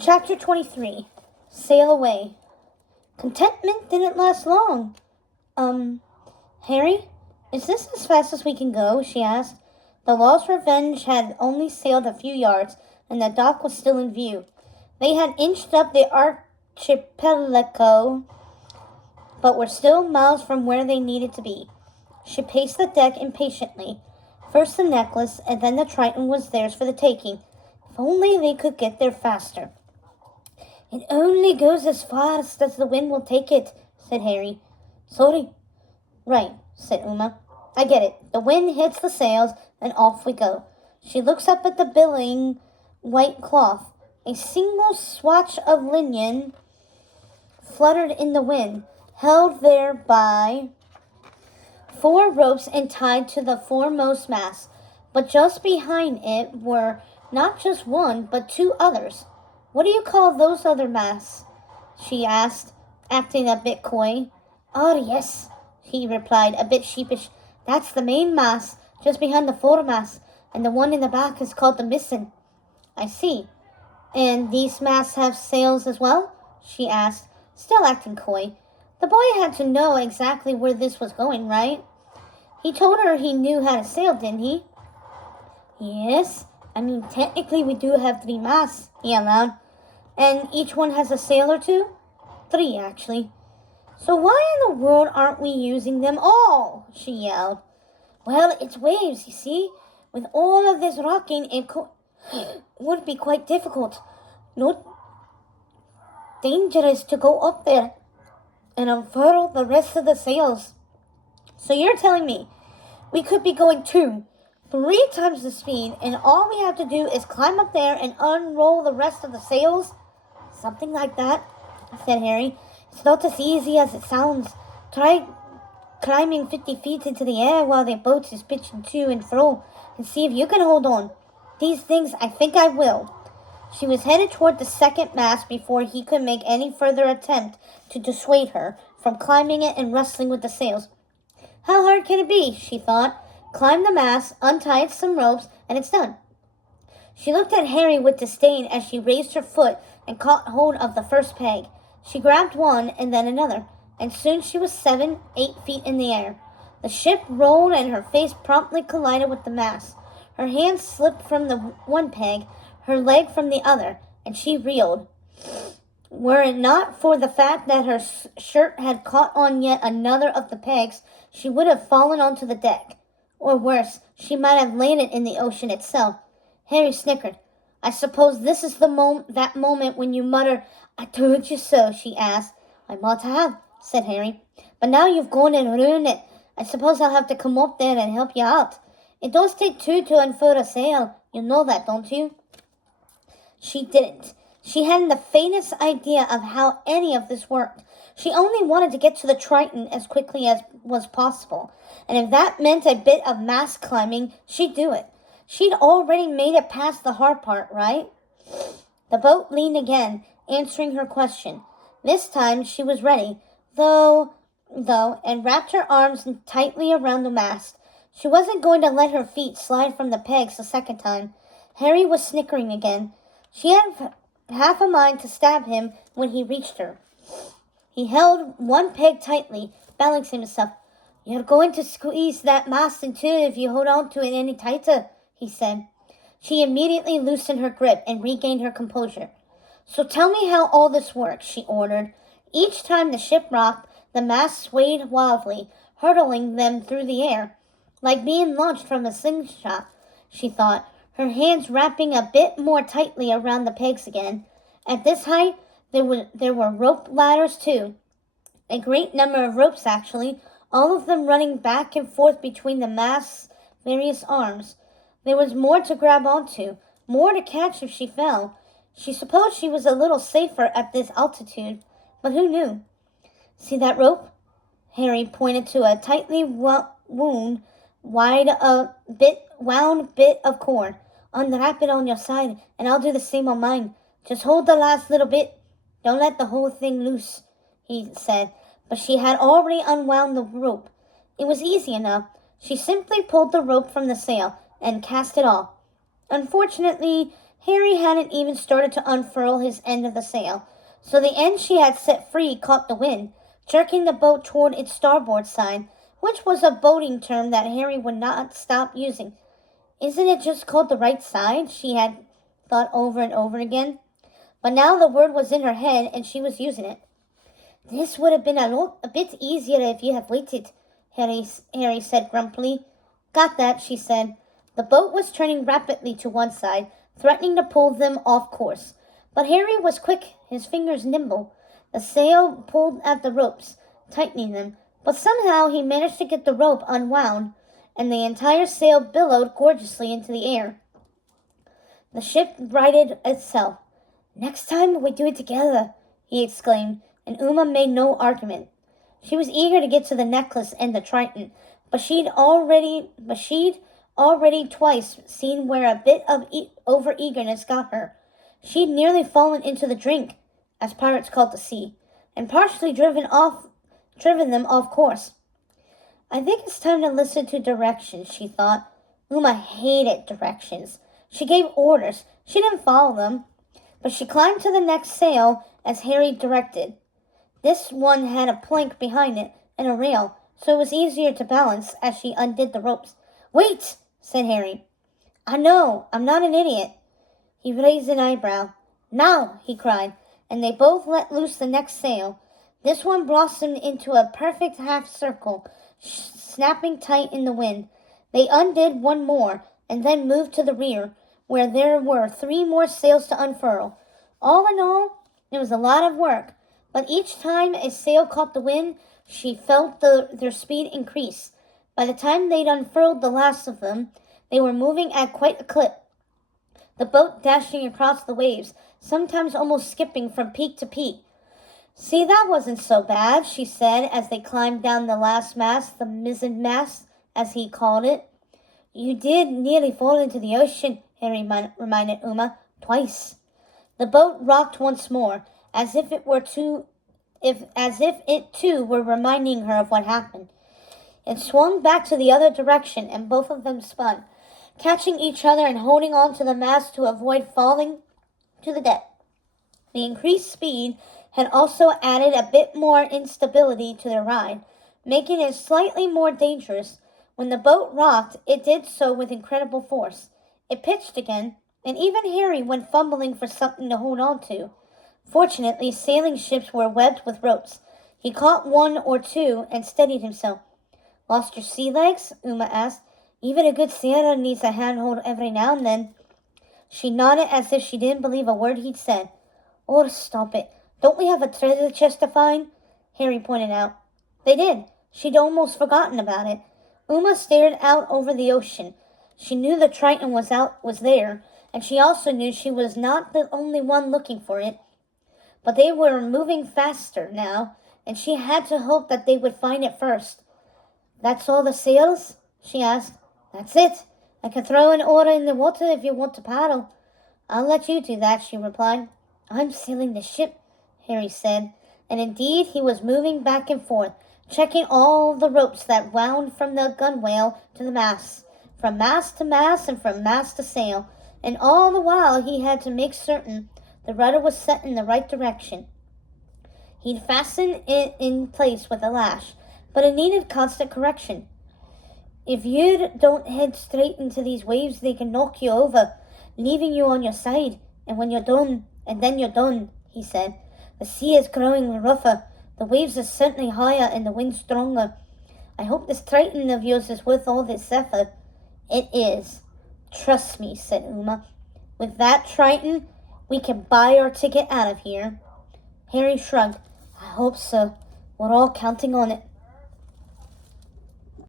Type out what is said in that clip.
Chapter 23. Sail Away. Contentment didn't last long. Harry, is this as fast as we can go? She asked. The Lost Revenge had only sailed a few yards, and the dock was still in view. They had inched up the archipelago, but were still miles from where they needed to be. She paced the deck impatiently. First the necklace, and then the Triton was theirs for the taking. If only they could get there faster. It only goes as fast as the wind will take it, said Harry. Sorry. Right, said Uma. I get it. The wind hits the sails, and off we go. She looks up at the billowing white cloth. A single swatch of linen fluttered in the wind, held there by 4 ropes and tied to the foremost mast. But just behind it were not just one, but 2 others. What do you call those other masts? She asked, acting a bit coy. Oh, yes, he replied, a bit sheepish. That's the main mast, just behind the foremast, and the one in the back is called the mizzen. I see. And these masts have sails as well? She asked, still acting coy. The boy had to know exactly where this was going, right? He told her he knew how to sail, didn't he? Yes. I mean, technically we do have 3 masts, he allowed. And each one has a sail or 2? 3, actually. So why in the world aren't we using them all? She yelled. Well, it's waves, you see. With all of this rocking, it would be quite difficult. Not dangerous to go up there and unfurl the rest of the sails. So you're telling me we could be going 2, 3 times the speed, and all we have to do is climb up there and unroll the rest of the sails? Something like that, said Harry. It's not as easy as it sounds. Try climbing 50 feet into the air while the boat is pitching to and fro, and see if you can hold on. These things, I think I will. She was headed toward the second mast before he could make any further attempt to dissuade her from climbing it and wrestling with the sails. How hard can it be, she thought. Climb the mast, untie some ropes, and it's done. She looked at Harry with disdain as she raised her foot and caught hold of the first peg. She grabbed one and then another, and soon she was 7, 8 feet in the air. The ship rolled and her face promptly collided with the mast. Her hand slipped from the one peg, her leg from the other, and she reeled. Were it not for the fact that her shirt had caught on yet another of the pegs, she would have fallen onto the deck. Or worse, she might have landed in the ocean itself. Harry snickered. I suppose this is that moment when you mutter, I told you so, she asked. I might have, said Harry. But now you've gone and ruined it. I suppose I'll have to come up there and help you out. It does take 2 to unfurl a sail. You know that, don't you? She didn't. She hadn't the faintest idea of how any of this worked. She only wanted to get to the Triton as quickly as was possible. And if that meant a bit of mast climbing, she'd do it. She'd already made it past the hard part, right? The boat leaned again, answering her question. This time she was ready, though, and wrapped her arms tightly around the mast. She wasn't going to let her feet slide from the pegs a second time. Harry was snickering again. She had half a mind to stab him when he reached her. He held one peg tightly, balancing himself. You're going to squeeze that mast in 2 if you hold on to it any tighter, he said. She immediately loosened her grip and regained her composure. So tell me how all this works, she ordered. Each time the ship rocked, the mast swayed wildly, hurtling them through the air, like being launched from a slingshot, she thought, her hands wrapping a bit more tightly around the pegs again. At this height, there were rope ladders too. A great number of ropes, actually, all of them running back and forth between the mast's various arms. There was more to grab onto, more to catch if she fell. She supposed she was a little safer at this altitude, but who knew? See that rope? Harry pointed to a tightly wound bit of cord. Unwrap it on your side, and I'll do the same on mine. Just hold the last little bit. Don't let the whole thing loose, he said, but she had already unwound the rope. It was easy enough. She simply pulled the rope from the sail and cast it off. Unfortunately, Harry hadn't even started to unfurl his end of the sail, so the end she had set free caught the wind, jerking the boat toward its starboard side, which was a boating term that Harry would not stop using. Isn't it just called the right side? She had thought over and over again. But now the word was in her head and she was using it. This would have been a bit easier if you had waited, Harry said grumpily. Got that, she said. The boat was turning rapidly to one side, threatening to pull them off course. But Harry was quick, his fingers nimble. The sail pulled at the ropes, tightening them, but somehow he managed to get the rope unwound, and the entire sail billowed gorgeously into the air. The ship righted itself. Next time we do it together, he exclaimed, and Uma made no argument. She was eager to get to the necklace and the trident, but she'd already twice seen where a bit of over-eagerness got her. She'd nearly fallen into the drink, as pirates called the sea, and partially driven them off course. I think it's time to listen to directions, she thought. Uma hated directions. She gave orders. She didn't follow them, but she climbed to the next sail as Harry directed. This one had a plank behind it and a rail, so it was easier to balance as she undid the ropes. Wait, said Harry. I know, I'm not an idiot. He raised an eyebrow. Now, he cried, and they both let loose the next sail. This one blossomed into a perfect half circle, snapping tight in the wind. They undid one more, and then moved to the rear, where there were 3 more sails to unfurl. All in all, it was a lot of work, but each time a sail caught the wind, she felt their speed increase. By the time they'd unfurled the last of them, they were moving at quite a clip, the boat dashing across the waves, sometimes almost skipping from peak to peak. See, that wasn't so bad, she said as they climbed down the last mast, the mizzen mast, as he called it. You did nearly fall into the ocean, Harry reminded Uma, twice. The boat rocked once more, as if it too were reminding her of what happened. It swung back to the other direction, and both of them spun, catching each other and holding on to the mast to avoid falling to the deck. The increased speed had also added a bit more instability to their ride, making it slightly more dangerous. When the boat rocked, it did so with incredible force. It pitched again, and even Harry went fumbling for something to hold on to. Fortunately, sailing ships were webbed with ropes. He caught 1 or 2 and steadied himself. Lost your sea legs? Uma asked. Even a good sailor needs a handhold every now and then. She nodded as if she didn't believe a word he'd said. Oh, stop it. Don't we have a treasure chest to find? Harry pointed out. They did. She'd almost forgotten about it. Uma stared out over the ocean. She knew the Triton was there, and she also knew she was not the only one looking for it. But they were moving faster now, and she had to hope that they would find it first. That's all the sails? She asked. That's it. I can throw an oar in the water if you want to paddle. I'll let you do that, she replied. I'm sailing the ship, Harry said, and indeed he was moving back and forth, checking all the ropes that wound from the gunwale to the mast, from mast to mast and from mast to sail, and all the while he had to make certain the rudder was set in the right direction. He'd fastened it in place with a lash, but it needed constant correction. If you don't head straight into these waves, they can knock you over, leaving you on your side, and when you're done, and then you're done, he said. The sea is growing rougher, the waves are certainly higher, and the wind stronger. I hope this Triton of yours is worth all this effort. It is. Trust me, said Uma. With that Triton, we can buy our ticket out of here. Harry shrugged. I hope so. We're all counting on it.